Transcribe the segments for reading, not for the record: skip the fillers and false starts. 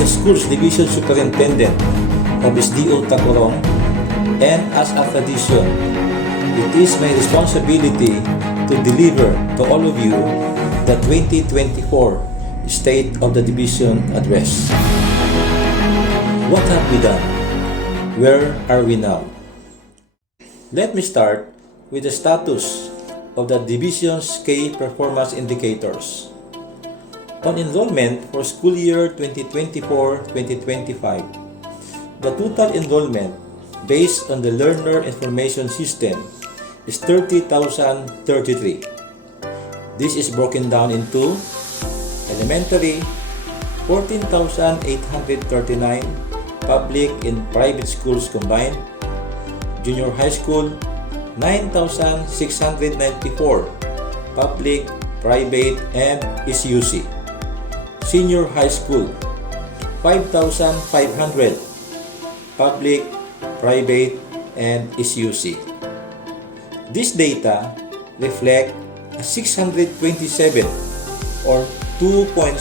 the school's division superintendent of SDO Tacurong, and as a tradition, it is my responsibility to deliver to all of you the 2024 State of the Division Address. What have we done? Where are we now? Let me start with the status of the Division's key performance indicators. On enrollment for school year 2024-2025, the total enrollment based on the Learner Information System is 30,033. This is broken down into elementary 14,839, public and private schools combined; junior high school 9,694, public, private, and SUC; senior high school 5,500, public, private, and SUC. This data reflect a 627 or 2.05%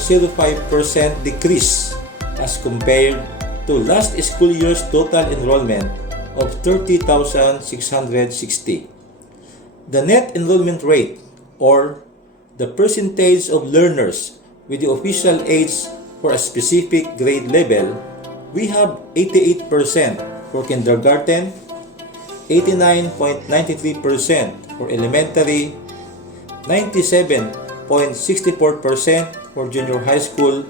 decrease as compared to last school year's total enrollment of 30,660. The net enrollment rate, or the percentage of learners with the official age for a specific grade level, we have 88% for kindergarten, 89.93% for elementary, 97.64% for junior high school,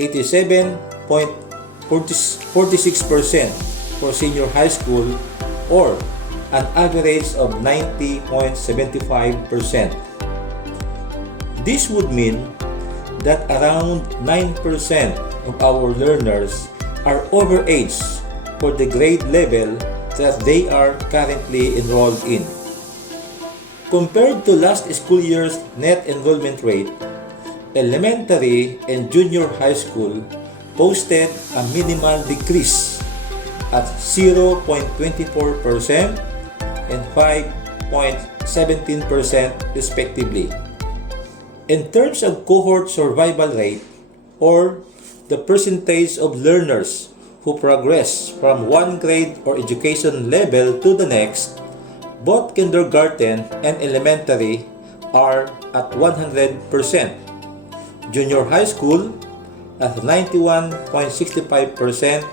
87.46% for senior high school, or an average of 90.75%. This would mean that around 9% of our learners are overage for the grade level that they are currently enrolled in. Compared to last school year's net enrollment rate, elementary and junior high school posted a minimal decrease at 0.24% and 5.17% respectively. In terms of cohort survival rate, or the percentage of learners who progress from one grade or education level to the next, both kindergarten and elementary are at 100%. Junior high school at 91.65%,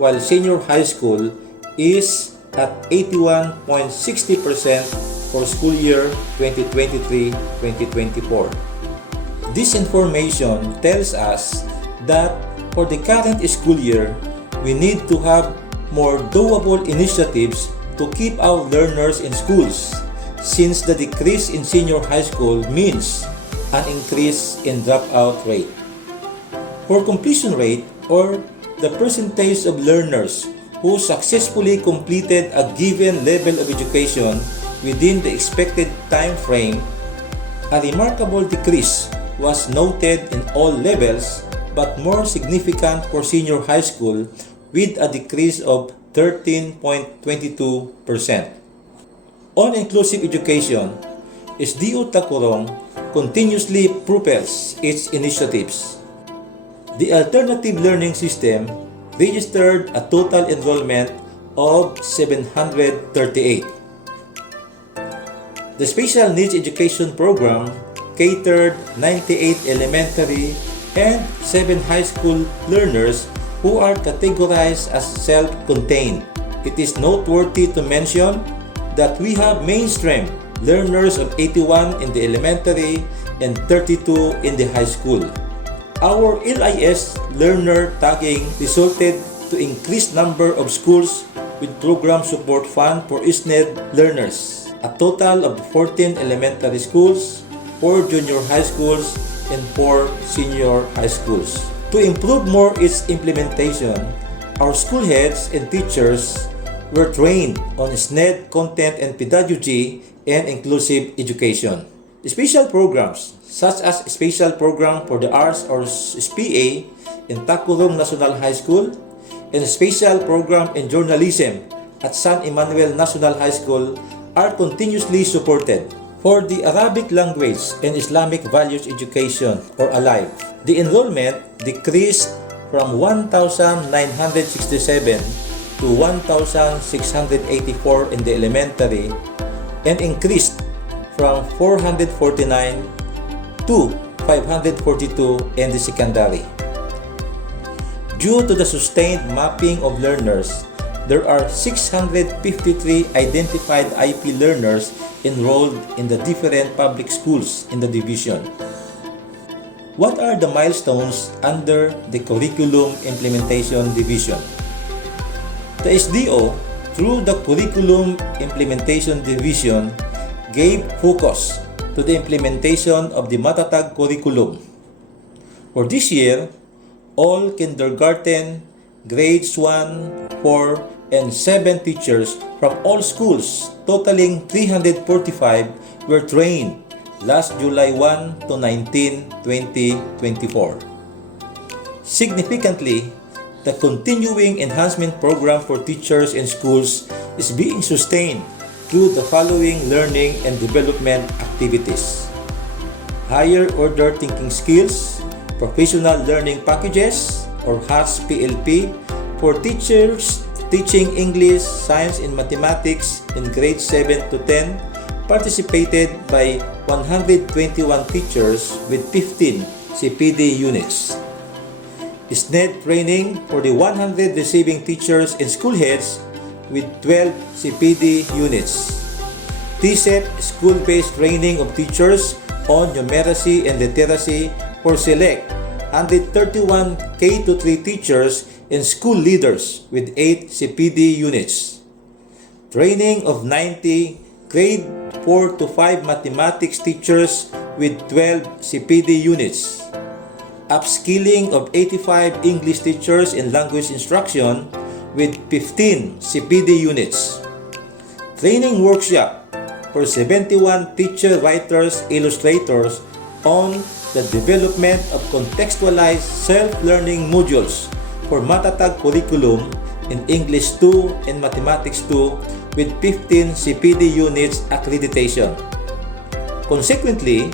while senior high school is at 81.60% for school year 2023-2024. This information tells us that for the current school year, we need to have more doable initiatives to keep our learners in schools, since the decrease in senior high school means an increase in dropout rate. For completion rate, or the percentage of learners who successfully completed a given level of education within the expected time frame, a remarkable decrease was noted in all levels, but more significant for senior high school with a decrease of 13.22%. On inclusive education, SDO Tacurong continuously propels its initiatives. The alternative learning system registered a total enrollment of 738. The special needs education program catered 98 elementary and 7 high school learners who are categorized as self-contained. It is noteworthy to mention that we have mainstream learners of 81 in the elementary and 32 in the high school. Our LIS learner tagging resulted to increased number of schools with program support fund for SNED learners. A total of 14 elementary schools, 4 junior high schools, and 4 senior high schools. To improve more its implementation, our school heads and teachers were trained on SNED content and pedagogy and inclusive education. Special programs such as Special Program for the Arts or SPA in Tacurong National High School and Special Program in Journalism at San Emmanuel National High School are continuously supported. For the Arabic language and Islamic values education or ALIVE, the enrollment decreased from 1,967 to 1,684 in the elementary and increased from 449 to 542 in the secondary. Due to the sustained mapping of learners, there are 653 identified IP learners enrolled in the different public schools in the division. What are the milestones under the Curriculum Implementation Division? The SDO, through the Curriculum Implementation Division, gave focus to the implementation of the Matatag curriculum. For this year, all kindergarten, grades 1, 4, and 7 teachers from all schools, totaling 345, were trained last July 1 to 19, 2024. Significantly, the continuing enhancement program for teachers and schools is being sustained through the following learning and development activities: higher order thinking skills, professional learning packages or HAS-PLP for teachers teaching English, Science, and Mathematics in grades 7 to 10, participated by 121 teachers with 15 CPD units. SNED training for the 100 receiving teachers and school heads with 12 CPD units. TCEP school-based training of teachers on numeracy and literacy for select 131 K-3 teachers and school leaders with 8 CPD units. Training of 90 grade 4 to 5 mathematics teachers with 12 CPD units. Upskilling of 85 English teachers in language instruction with 15 CPD units. Training workshop for 71 teacher writers illustrators on the development of contextualized self-learning modules for Matatag curriculum in English 2 and Mathematics 2 with 15 CPD units accreditation. Consequently,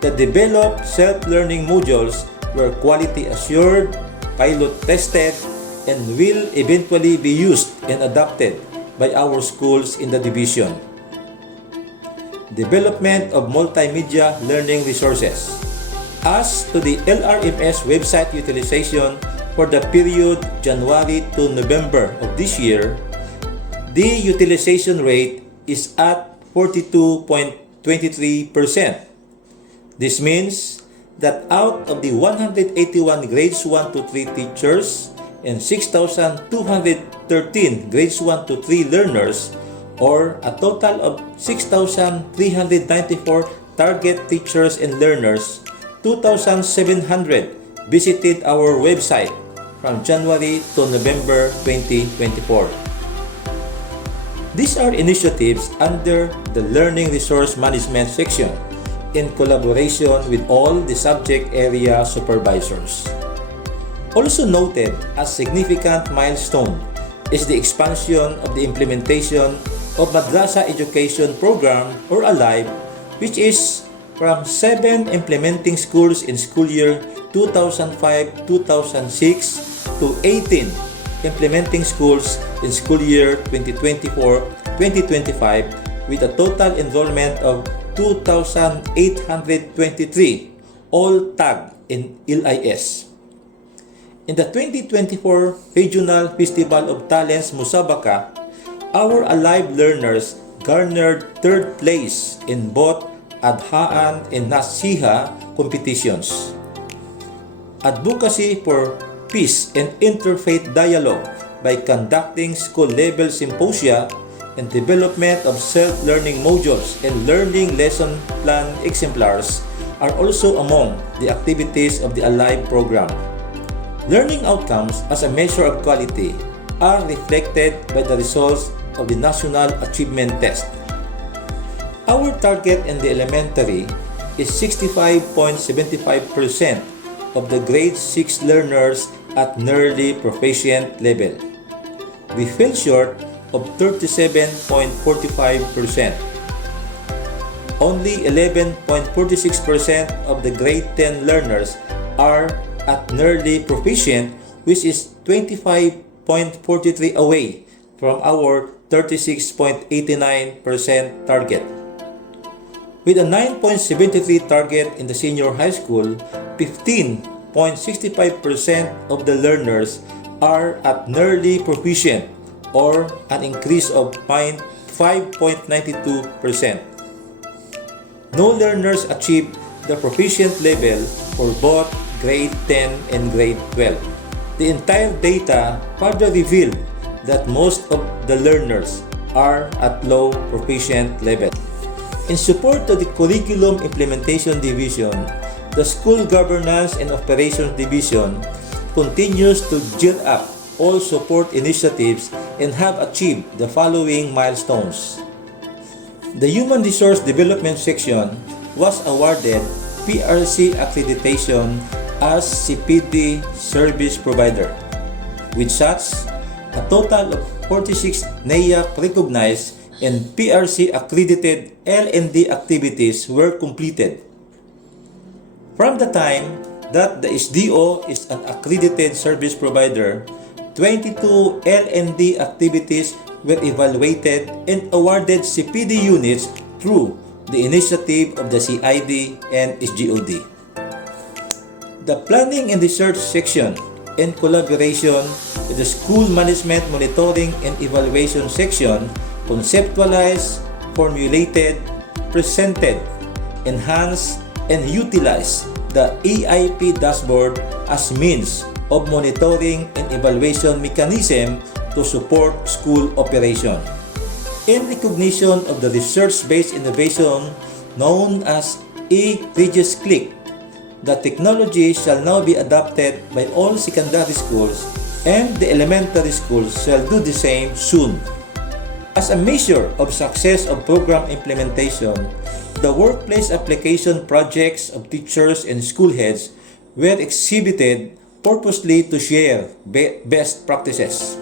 the developed self-learning modules were quality assured, pilot tested, and will eventually be used and adopted by our schools in the division. Development of multimedia learning resources. As to the LRMS website utilization for the period January to November of this year, the utilization rate is at 42.23%. This means that out of the 181 grades 1 to 3 teachers and 6,213 grades 1 to 3 learners, or a total of 6,394 target teachers and learners, 2,700 visited our website from January to November 2024. These are initiatives under the Learning Resource Management section in collaboration with all the subject area supervisors. Also noted as significant milestone is the expansion of the implementation of Madrasa Education Program or ALIVE, which is from 7 implementing schools in school year 2005-2006 to 18 implementing schools in school year 2024-2025 with a total enrollment of 2,823, all tagged in LIS. In the 2024 Regional Festival of Talents Musabaka, our ALIVE learners garnered 3rd place in both Adhaan and Nasiha competitions. Advocacy for peace and interfaith dialogue by conducting school-level symposia and development of self-learning modules and learning lesson plan exemplars are also among the activities of the ALIVE program. Learning outcomes as a measure of quality are reflected by the results of the National Achievement Test. Our target in the elementary is 65.75% of the grade 6 learners at nearly proficient level. We fell short of 37.45%. Only 11.46% of the grade 10 learners are at nearly proficient, which is 25.43 away from our 36.89% target. With a 9.73 target in the senior high school, 15.65% of the learners are at nearly proficient, or an increase of 5.92%. No learners achieve the proficient level for both grade 10 and grade 12. The entire data further revealed that most of the learners are at low proficient level. In support of the Curriculum Implementation Division, the School Governance and Operations Division continues to gear up all support initiatives and have achieved the following milestones. The Human Resource Development Section was awarded PRC accreditation as CPD service provider. With such, a total of 46 NAIAC recognized and PRC accredited L&D activities were completed. From the time that the SDO is an accredited service provider, 22 L&D activities were evaluated and awarded CPD units through the initiative of the CID and SGOD. The Planning and Research Section, in collaboration with the School Management Monitoring and Evaluation Section, conceptualized, formulated, presented, enhanced, and utilized the EIP dashboard as means of monitoring and evaluation mechanism to support school operation. In recognition of the research-based innovation known as e-Regis-Click, the technology shall now be adopted by all secondary schools, and the elementary schools shall do the same soon. As a measure of success of program implementation, the workplace application projects of teachers and school heads were exhibited purposely to share best practices.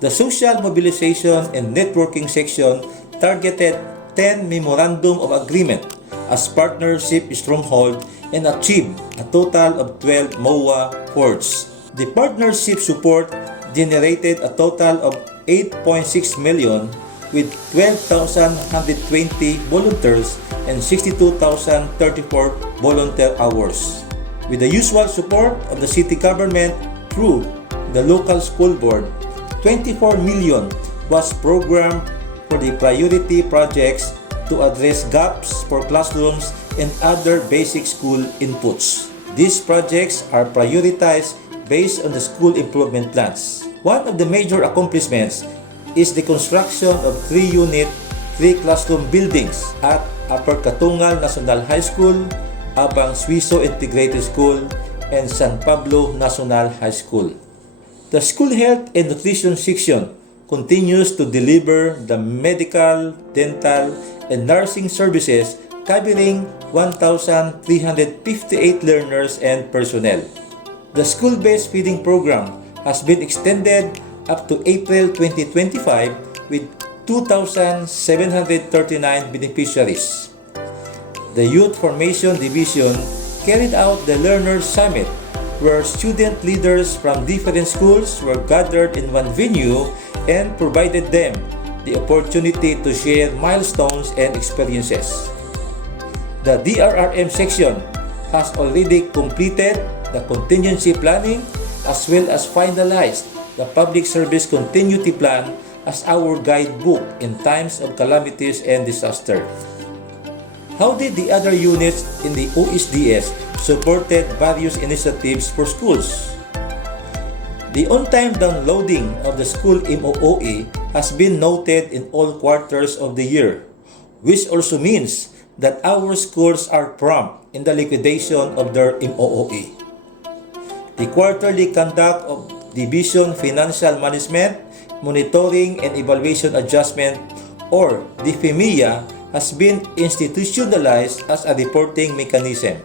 The Social Mobilization and Networking section targeted 10 Memorandum of Agreement as partnership stronghold and achieved a total of 12 MOA forged. The partnership support generated a total of 8.6 million with 12,120 volunteers and 62,034 volunteer hours. With the usual support of the city government through the local school board, 24 million was programmed for the priority projects to address gaps for classrooms and other basic school inputs. These projects are prioritized based on the school improvement plans. One of the major accomplishments is the construction of 3-unit, 3-classroom buildings at Upper Katungal National High School, Abang Suiso Integrated School, and San Pablo National High School. The School Health and Nutrition section continues to deliver the medical, dental, and nursing services covering 1,358 learners and personnel. The school-based feeding program has been extended up to April 2025 with 2,739 beneficiaries. The Youth Formation Division carried out the Learners Summit, where student leaders from different schools were gathered in one venue and provided them the opportunity to share milestones and experiences. The DRRM section has already completed the contingency planning as well as finalized the Public Service Continuity Plan as our guidebook in times of calamities and disaster. How did the other units in the OSDS supported various initiatives for schools? The on-time downloading of the school MOOE has been noted in all quarters of the year, which also means that our schools are prompt in the liquidation of their MOOE. The quarterly conduct of Division Financial Management, Monitoring and Evaluation Adjustment, or the FEMIA, has been institutionalized as a reporting mechanism.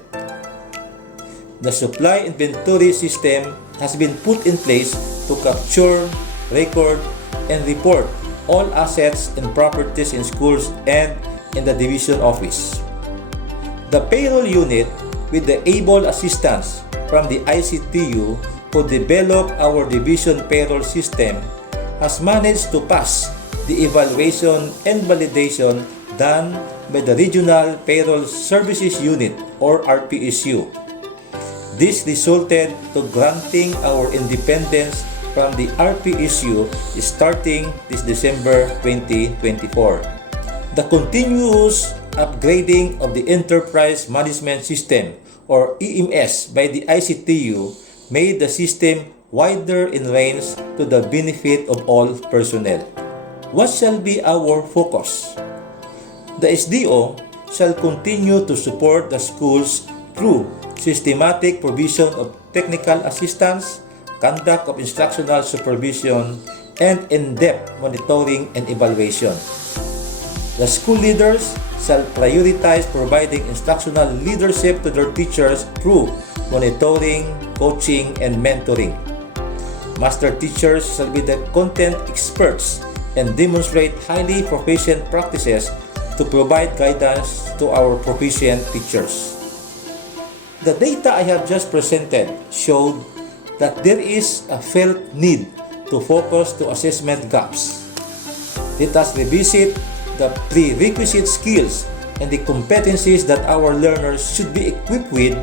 The supply inventory system has been put in place to capture, record, and report all assets and properties in schools and in the division office. The payroll unit, with the able assistance from the ICTU, who developed our division payroll system, has managed to pass the evaluation and validation done by the Regional Payroll Services Unit or RPSU. This resulted to granting our independence from the RPSU starting this December 2024. The continuous upgrading of the Enterprise Management System or EMS by the ICTU made the system wider in range to the benefit of all personnel. What shall be our focus? The SDO shall continue to support the schools through systematic provision of technical assistance, conduct of instructional supervision, and in-depth monitoring and evaluation. The school leaders shall prioritize providing instructional leadership to their teachers through monitoring, coaching, and mentoring. Master teachers shall be the content experts and demonstrate highly proficient practices to provide guidance to our proficient teachers. The data I have just presented showed that there is a felt need to focus to assessment gaps. Let us revisit the prerequisite skills and the competencies that our learners should be equipped with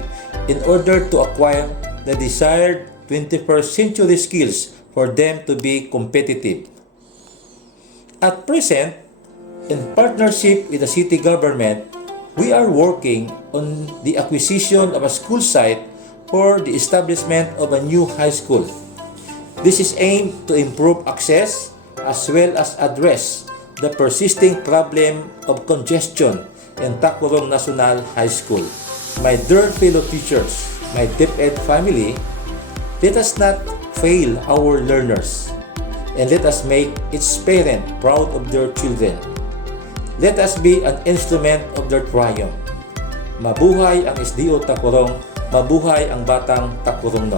in order to acquire the desired 21st century skills for them to be competitive. At present, in partnership with the city government, we are working on the acquisition of a school site for the establishment of a new high school. This is aimed to improve access as well as address the persisting problem of congestion in Tacurong National High School. My dear fellow teachers, my DepEd family, let us not fail our learners and let us make its parents proud of their children. Let us be an instrument of their triumph. Mabuhay ang SDO Tacurong, mabuhay ang batang Tacurong.